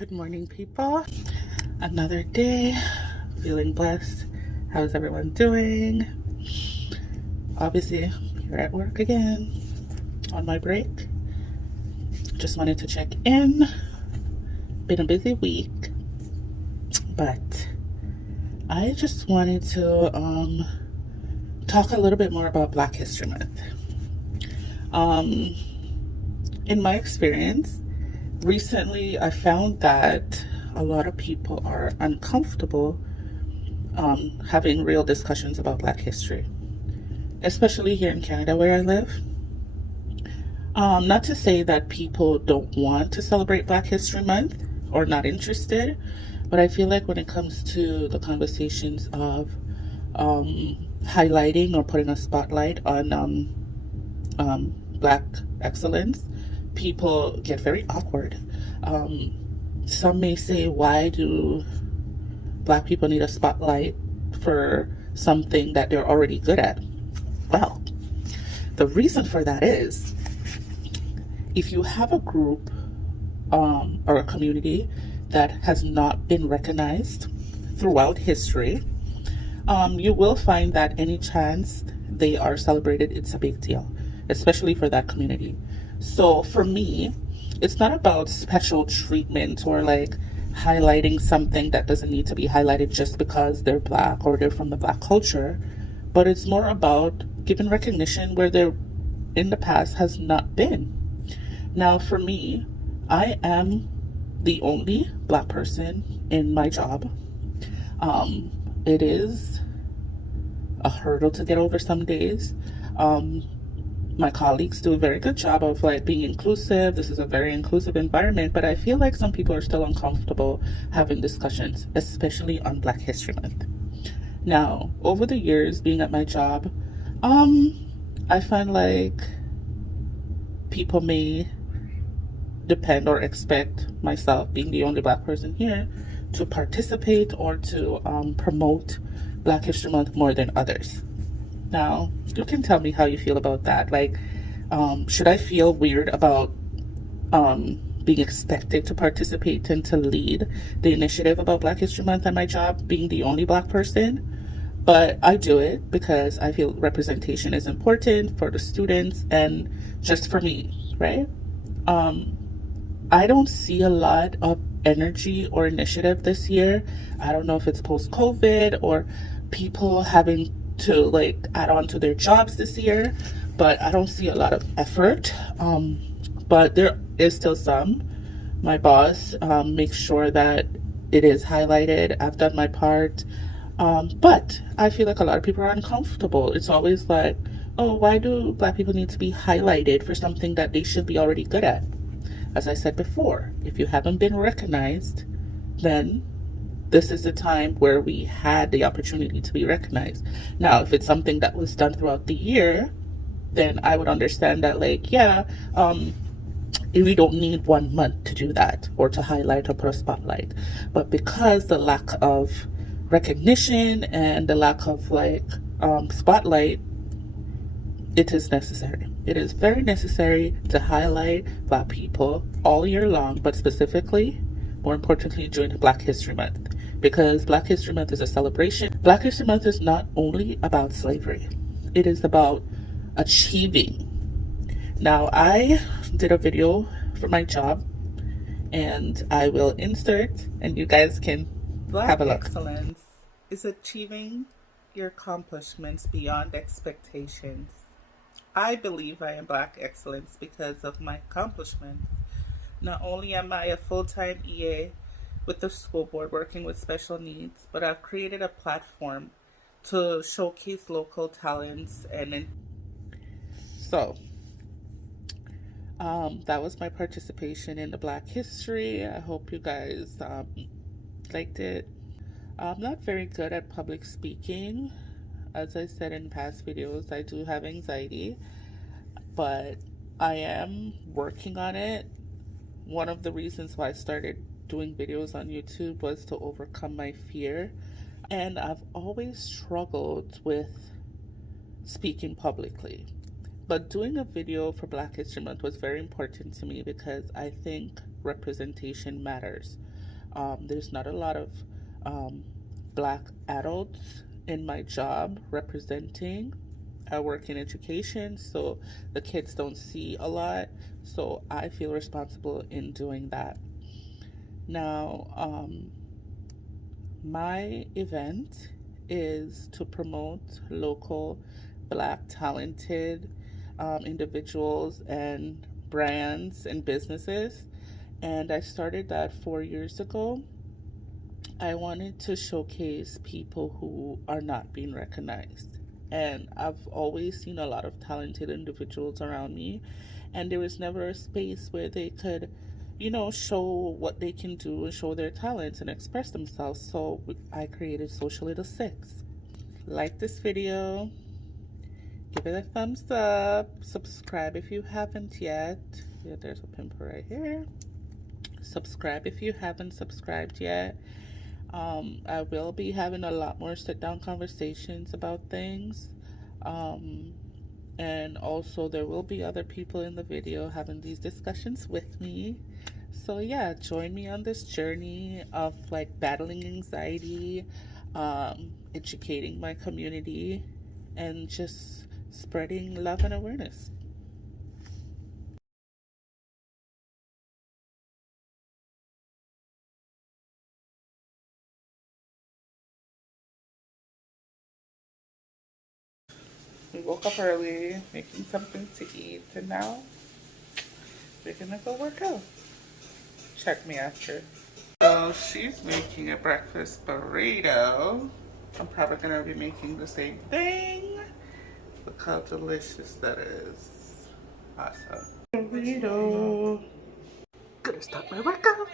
Good morning, people. Another day, feeling blessed. How's everyone doing? Obviously, you're at work again on my break. Just wanted to check in. Been a busy week, but I just wanted to talk a little bit more about Black History Month. In my experience, recently I found that a lot of people are uncomfortable having real discussions about Black history, especially here in Canada where I live. Not to say that people don't want to celebrate Black History Month or not interested, but I feel like when it comes to the conversations of highlighting or putting a spotlight on Black excellence, people get very awkward. Some may say, why do Black people need a spotlight for something that they're already good at? Well, the reason for that is if you have a group or a community that has not been recognized throughout history, you will find that any chance they are celebrated, it's a big deal, especially for that community. So for me, it's not about special treatment or like highlighting something that doesn't need to be highlighted just because they're Black or they're from the Black culture, but it's more about giving recognition where there in the past has not been. Now, for me, I am the only Black person in my job. It is a hurdle to get over some days. My colleagues do a very good job of like being inclusive. This is a very inclusive environment, but I feel like some people are still uncomfortable having discussions, especially on Black History Month. Now, over the years being at my job, I find like people may depend or expect myself, being the only Black person here, to participate or to promote Black History Month more than others. Now, you can tell me how you feel about that. Like, should I feel weird about being expected to participate and to lead the initiative about Black History Month at my job, being the only Black person? But I do it because I feel representation is important for the students and just for me, right? I don't see a lot of energy or initiative this year. I don't know if it's post-COVID or people having to like add on to their jobs this year, but I don't see a lot of effort. But there is still some. My boss makes sure that it is highlighted. I've done my part. But I feel like a lot of people are uncomfortable. It's always like, oh, why do Black people need to be highlighted for something that they should be already good at? As I said before, if you haven't been recognized, then this is the time where we had the opportunity to be recognized. Now, if it's something that was done throughout the year, then I would understand that, like, yeah, we don't need 1 month to do that or to highlight or put a spotlight. But because the lack of recognition and the lack of like spotlight, it is necessary. It is very necessary to highlight Black people all year long, but specifically, more importantly, during Black History Month. Because Black History Month is a celebration. Black History Month is not only about slavery. It is about achieving. Now, I did a video for my job, and I will insert, and you guys can have a look. Black excellence is achieving your accomplishments beyond expectations. I believe I am Black excellence because of my accomplishments. Not only am I a full-time EA with the school board working with special needs, but I've created a platform to showcase local talents so that was my participation in the Black history. I hope you guys liked it. I'm not very good at public speaking. As I said in past videos, I do have anxiety, but I am working on it. One of the reasons why I started doing videos on YouTube was to overcome my fear. And I've always struggled with speaking publicly. But doing a video for Black History Month was very important to me because I think representation matters. There's not a lot of um, black adults in my job representing. I work in education, so the kids don't see a lot. So I feel responsible in doing that. Now, my event is to promote local black talented individuals and brands and businesses. And I started that 4 years ago. I wanted to showcase people who are not being recognized. And I've always seen a lot of talented individuals around me, and there was never a space where they could, show what they can do and show their talents and express themselves. So I created Social Little Six. Like this video, give it a thumbs up, subscribe if you haven't yet. Yeah, there's a pimple right here. Subscribe if you haven't subscribed yet. I will be having a lot more sit down conversations about things. And also, there will be other people in the video having these discussions with me. So, yeah, join me on this journey of like battling anxiety, educating my community, and just spreading love and awareness. We woke up early, making something to eat, and now we're gonna go work out. Check me after. So she's making a breakfast burrito. I'm probably gonna be making the same thing. Look how delicious that is. Awesome. Burrito. Gonna start my workout.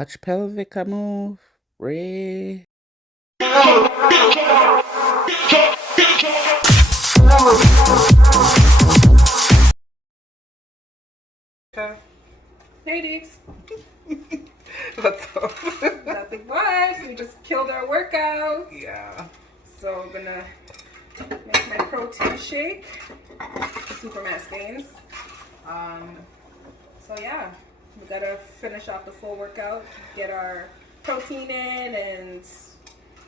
Watch pelvic move. Ray. Hey Deeks. What's up? Nothing much. We just killed our workout. Yeah. So I'm gonna make my protein shake. Super mass gains. So yeah, we gotta finish off the full workout, get our protein in, and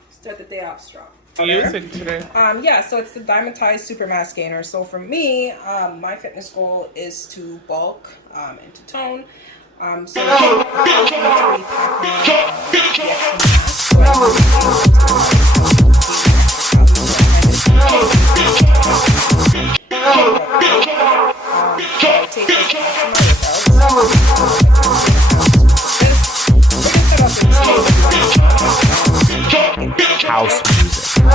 start the day off strong. Using today. Yeah, so it's the Diamondized Super Mass Gainer. So for me, my fitness goal is to bulk and to tone. So it's to really pack on the extra mass. So I take this after my workout. House music. I'm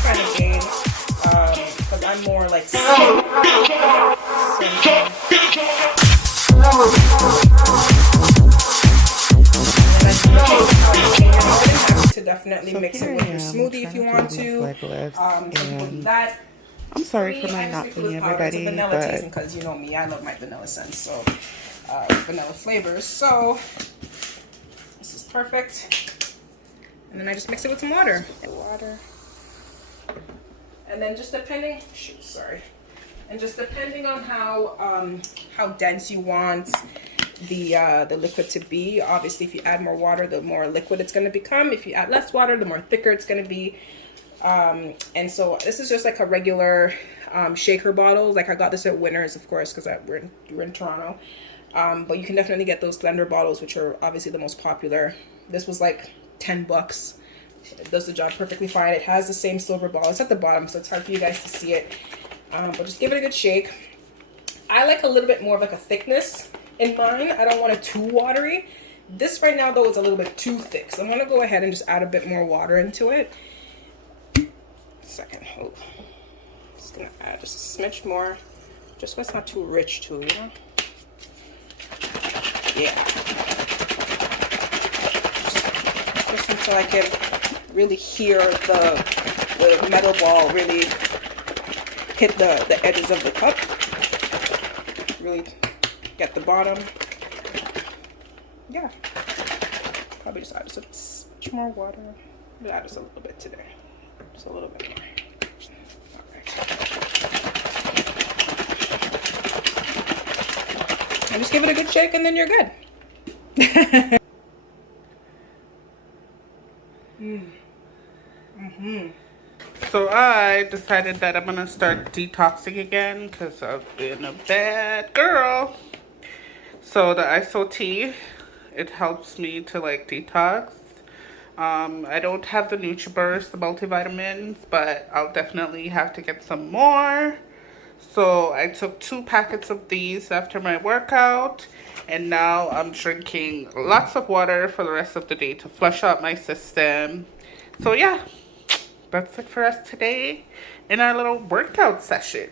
trying to gain, because I'm more like to definitely mix it with your smoothie if you want to. That I'm sorry for my not being everybody, but because you know me, I love my vanilla scents, so vanilla flavors. So this is perfect. And then I just mix it with some water. And then just depending, and just depending on how dense you want the liquid to be. Obviously, if you add more water, the more liquid it's going to become. If you add less water, the more thicker it's going to be. And so this is just like a regular shaker bottle. Like I got this at Winners, of course, because we're in Toronto. But you can definitely get those Splendor bottles, which are obviously the most popular. This was like $10. It does the job perfectly fine. It has the same silver ball. It's at the bottom, so it's hard for you guys to see it. But just give it a good shake. I like a little bit more of like a thickness in mine. I don't want it too watery. This right now, though, is a little bit too thick. So I'm going to go ahead and just add a bit more water into it. Second. Oh. Just going to add just a smidge more. Just so it's not too rich, too, you know? Yeah. Just until I can really hear the metal ball really hit the edges of the cup. Really get the bottom. Yeah. Probably just add just a much more water. I'll add just a little bit today. Just a little bit more. Alright. And just give it a good shake and then you're good. So I decided that I'm gonna start detoxing again because I've been a bad girl. So the ISO tea, it helps me to like detox. I don't have the NutriBurst, the multivitamins, but I'll definitely have to get some more. So I took 2 packets of these after my workout, and now I'm drinking lots of water for the rest of the day to flush out my system. So yeah, that's it for us today in our little workout session.